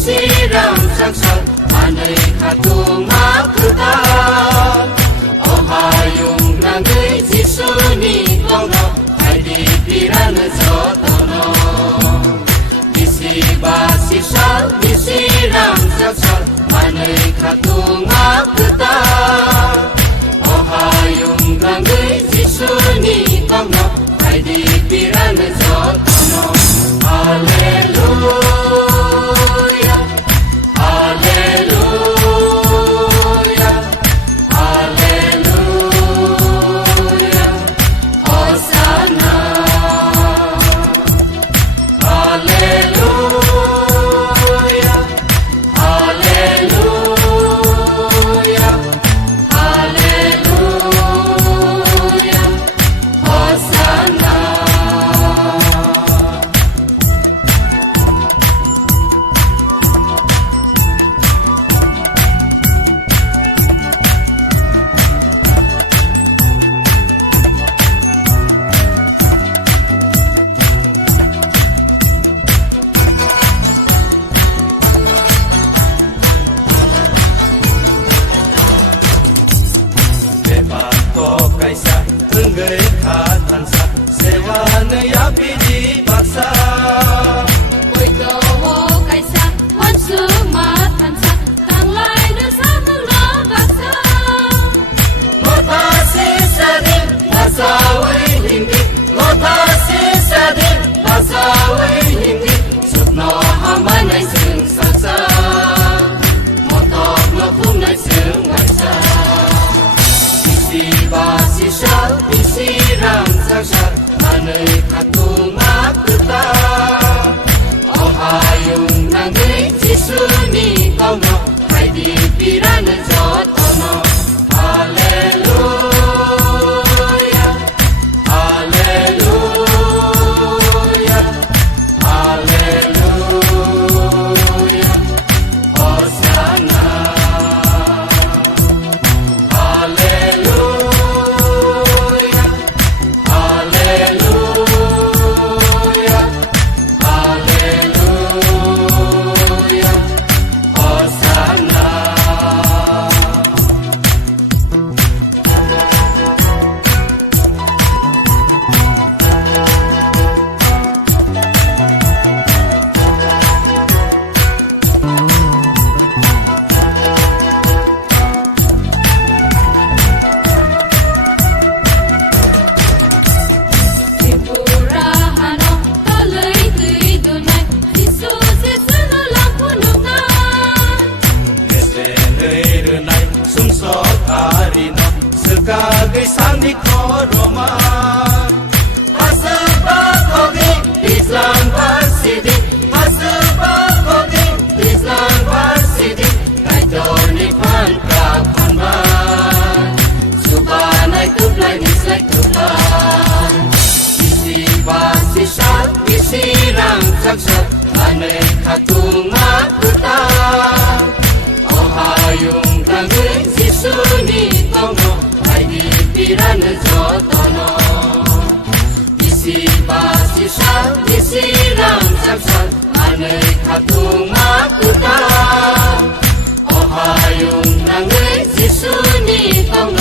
Siram sangsang anai khatung makuta ohayung nangai jisuni kono haidi piran jotono bisi basi sal bisiram sangsang anai khatung makuta ohayung nangai jisuni kono haidi piran jotono hallelujah. Kaisa enggai khatansa sewana ya pidi baksa oi to kaisa wansu matansa tanglai na samangna baksa lota si sadin basawai hindi lota si sadin basawai hindi supno hamanai sing saksa motok no kumnai sing waisa basi shal bisiram sangsang anai khatung makuta ohayung nangai jisuni kono haidi piran jotono hallelujah hallelujah hallelujah hosanna sebagai sandi koroman Hasba kogi Islam Varsity Hasba kogi Islam Varsity Kaidoni pan prapanban Subanai tuplai nislai tuplan Isi basi shal bisiram sangsat anai khatung makutan ohayung nangai jisuni kono haidi piran jotono bisi basi shal bisiram sangsat anai khatung makutan ohayung nangai jisuni kono